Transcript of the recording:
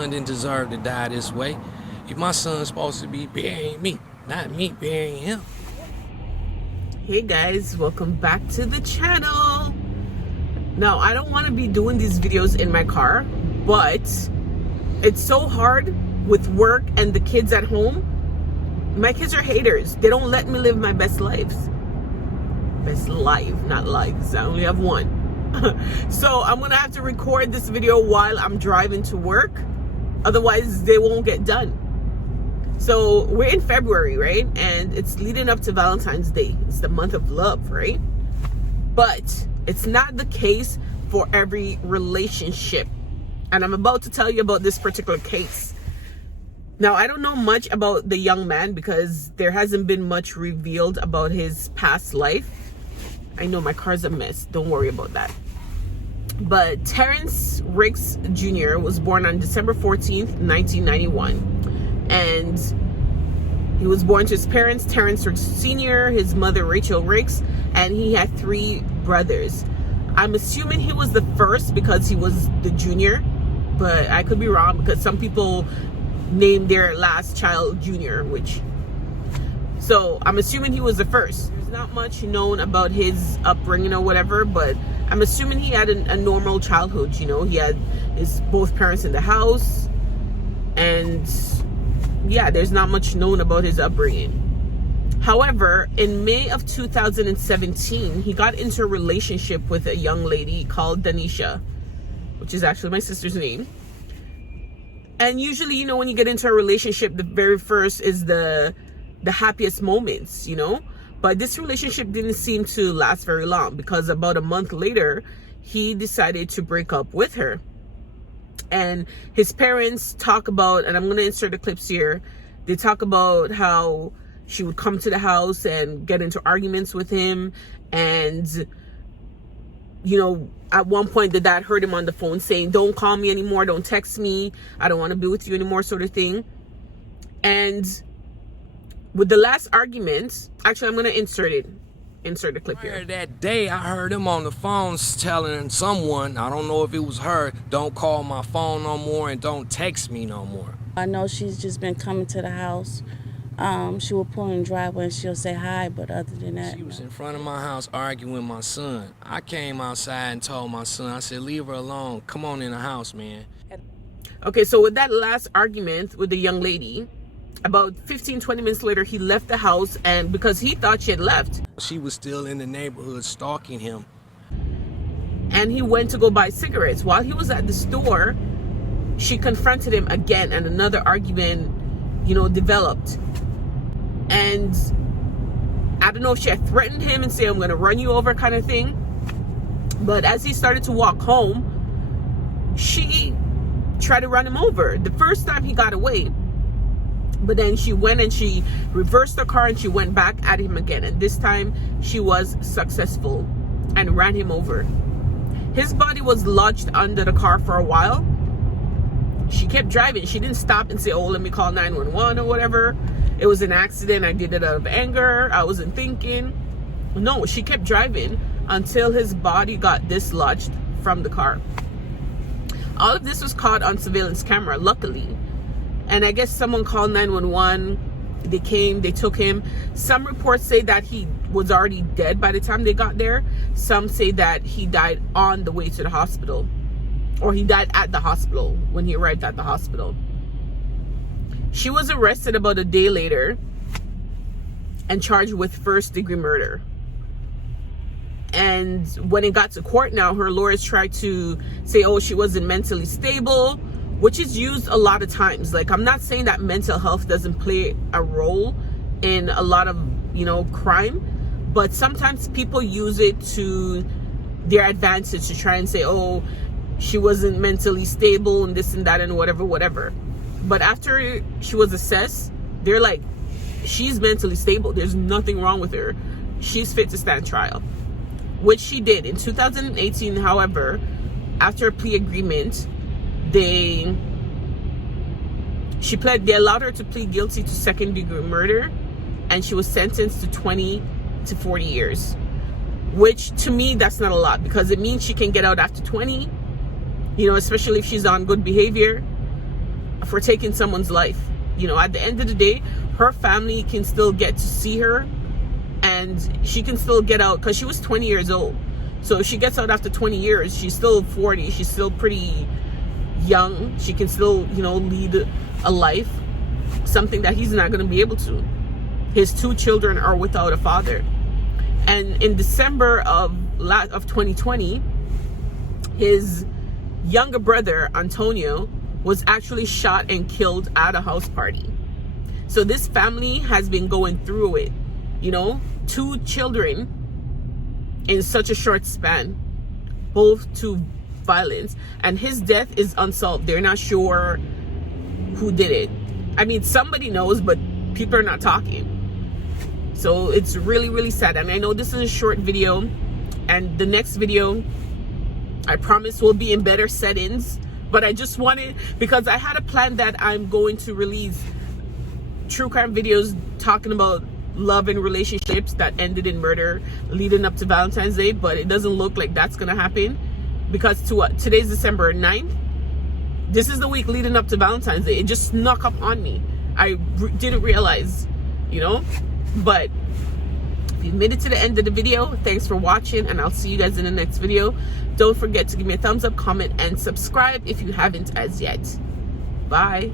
son didn't deserve to die this way. If my son's supposed to be burying me, not me burying him. Hey guys, welcome back to the channel. Now, I don't want to be doing these videos in my car, but it's so hard with work and the kids at home. My kids are haters. They don't let me live my best lives. Best life, not lives. I only have one. So I'm gonna have to record this video while I'm driving to work. Otherwise, they won't get done. So we're in February, right? And it's leading up to Valentine's Day. It's the month of love, right? But it's not the case for every relationship. And I'm about to tell you about this particular case. Now, I don't know much about the young man because there hasn't been much revealed about his past life. I know my car's a mess. Don't worry about that. But Terrance Ricks Jr. was born on December 14th, 1991. And he was born to his parents, Terrance Ricks Sr., his mother, Rachel Ricks, and he had 3 brothers. I'm assuming he was the first because he was the junior, but I could be wrong because some people name their last child Junior, so I'm assuming he was the first. There's not much known about his upbringing or whatever, but I'm assuming he had a normal childhood. You know, he had both parents in the house, and yeah, there's not much known about his upbringing. However, in May of 2017, he got into a relationship with a young lady called Danisha, which is actually my sister's name. And usually, you know, when you get into a relationship, the very first is the happiest moments, you know. But this relationship didn't seem to last very long because about a month later, he decided to break up with her. And his parents talk about, and I'm going to insert the clips here, they talk about how she would come to the house and get into arguments with him. And, you know, at one point the dad heard him on the phone saying, "Don't call me anymore, don't text me, I don't want to be with you anymore," sort of thing. And with the last argument, actually I'm going to insert the clip here. That day I heard him on the phone telling someone, I don't know if it was her, "Don't call my phone no more and don't text me no more." I know she's just been coming to the house. She will pull in the driveway and she'll say hi, but other than that, she was in front of my house arguing with my son. I came outside and told my son, I said, "Leave her alone. Come on in the house, man." Okay, so with that last argument with the young lady, about 15-20 minutes later, he left the house, and because he thought she had left, She was still in the neighborhood stalking him. and he went to go buy cigarettes. While he was at the store, she confronted him again, and another argument, you know, developed. And I don't know if she had threatened him and said, "I'm going to run you over," kind of thing. But as he started to walk home, she tried to run him over. The first time he got away, but then she went and she reversed the car and she went back at him again. And this time she was successful and ran him over. His body was lodged under the car for a while. She kept driving. She didn't stop and say, "Oh, let me call 911 or whatever. It was an accident. I did it out of anger. I wasn't thinking." No, she kept driving until his body got dislodged from the car. All of this was caught on surveillance camera, luckily. And I guess someone called 911. They came, they took him. Some reports say that he was already dead by the time they got there. Some say that he died on the way to the hospital, or he died at the hospital when he arrived at the hospital. She was arrested about a day later and charged with first-degree murder. And when it got to court now, her lawyers tried to say, "Oh, she wasn't mentally stable," which is used a lot of times. Like, I'm not saying that mental health doesn't play a role in a lot of, you know, crime, but sometimes people use it to their advantage to try and say, "Oh, she wasn't mentally stable and this and that and whatever." But after she was assessed, they're like, "She's mentally stable. There's nothing wrong with her. She's fit to stand trial," which she did. In 2018, however, after a plea agreement, they allowed her to plead guilty to second-degree murder, and she was sentenced to 20 to 40 years, which to me, that's not a lot, because it means she can get out after 20, you know, especially if she's on good behavior. for taking someone's life. You know, at the end of the day, her family can still get to see her, and she can still get out, because she was 20 years old. So if she gets out after 20 years, she's still 40. She's still pretty young. She can still, you know, lead a life, something that he's not going to be able to. His 2 children are without a father. And in December of 2020, his younger brother, Antonio, was actually shot and killed at a house party. So this family has been going through it, you know, 2 children in such a short span, both to violence, and his death is unsolved. They're not sure who did it. I mean, somebody knows, but people are not talking. So it's really, really sad. And I know this is a short video, and the next video, I promise, will be in better settings. But I just wanted, because I had a plan that I'm going to release true crime videos talking about love and relationships that ended in murder leading up to Valentine's Day, but it doesn't look like that's gonna happen, because today's December 9th. This is the week leading up to Valentine's Day. It just snuck up on me. I didn't realize, you know. But if you made it to the end of the video, thanks for watching, and I'll see you guys in the next video. Don't forget to give me a thumbs up, comment, and subscribe if you haven't as yet. Bye.